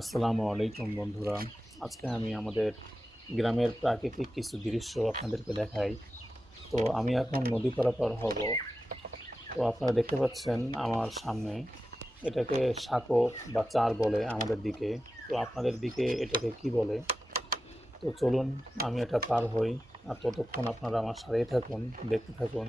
আসসালামু আলাইকুম বন্ধুরা। আজকে আমি আমাদের গ্রামের প্রাকৃতিক কিছু দৃশ্য আপনাদেরকে দেখাই। তো আমি এখন নদী পারাপার হব। তো আপনারা দেখতে পাচ্ছেন আমার সামনে, এটাকে সাঁকো বা চার বলে আমাদের দিকে। তো আপনাদের দিকে এটাকে কি বলে? তো চলুন আমি এটা পার হই। আর ততক্ষণ আপনারা আমার সাথেই থাকুন, দেখতে থাকুন।